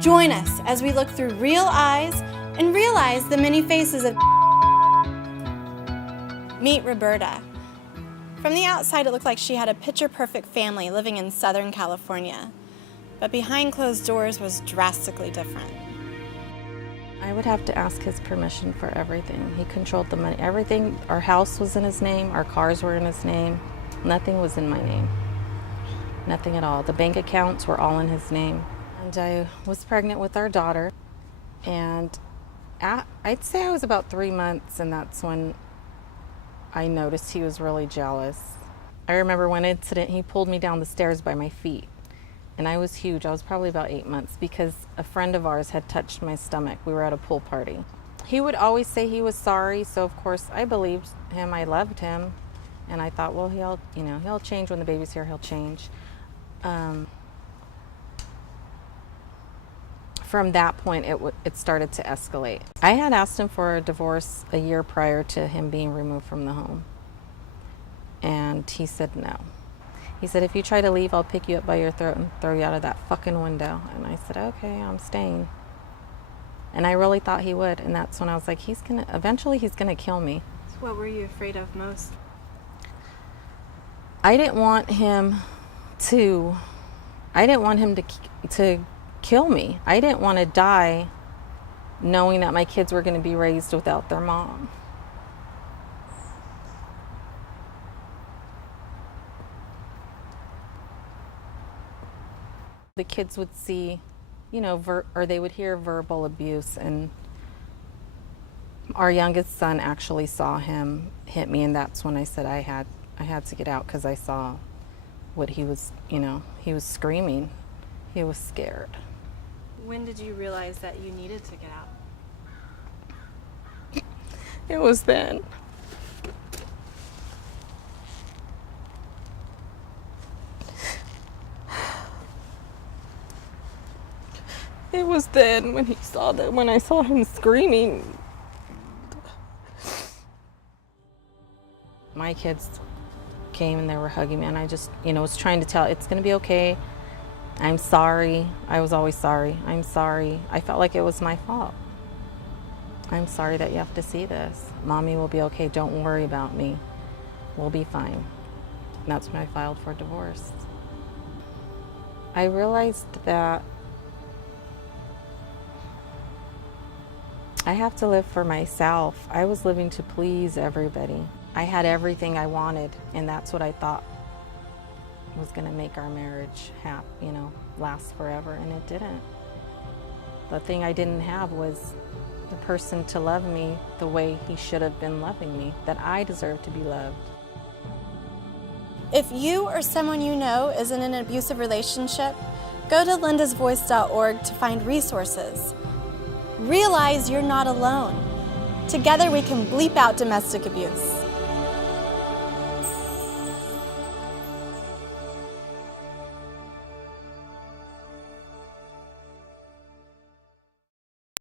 Join us as we look through real eyes and realize the many faces of Meet Roberta. From the outside, it looked like she had a picture-perfect family living in Southern California, but behind closed doors was drastically different. I would have to ask his permission for everything. He controlled the money. Everything, our house was in his name, our cars were in his name. Nothing was in my name. Nothing at all. The bank accounts were all in his name. And I was pregnant with our daughter, and I'd say I was about 3 months, and that's when I noticed he was really jealous. I remember one incident, he pulled me down the stairs by my feet, and I was huge. I was probably about 8 months because a friend of ours had touched my stomach. We were at a pool party. He would always say he was sorry, so of course I believed him. I loved him, and I thought, well, he'll change when the baby's here. He'll change. From that point, it started to escalate. I had asked him for a divorce a year prior to him being removed from the home, and he said no. He said, if you try to leave, I'll pick you up by your throat and throw you out of that fucking window. And I said, okay, I'm staying. And I really thought he would, and that's when I was like, eventually he's gonna kill me. So what were you afraid of most? I didn't want him to kill me. I didn't want to die knowing that my kids were going to be raised without their mom. The kids would see, or they would hear verbal abuse, and our youngest son actually saw him hit me, and that's when I said I had to get out because I saw what he was, he was screaming. He was scared. When did you realize that you needed to get out? It was then. It was then when when I saw him screaming. My kids came and they were hugging me, and I just, was trying to tell, it's gonna be okay. I'm sorry. I was always sorry. I'm sorry. I felt like it was my fault. I'm sorry that you have to see this. Mommy will be okay. Don't worry about me. We'll be fine. And that's when I filed for divorce. I realized that I have to live for myself. I was living to please everybody. I had everything I wanted, and that's what I thought was going to make our marriage last forever, and it didn't. The thing I didn't have was the person to love me the way he should have been loving me, that I deserve to be loved. If you or someone you know is in an abusive relationship, go to lindasvoice.org to find resources. Realize you're not alone. Together we can bleep out domestic abuse.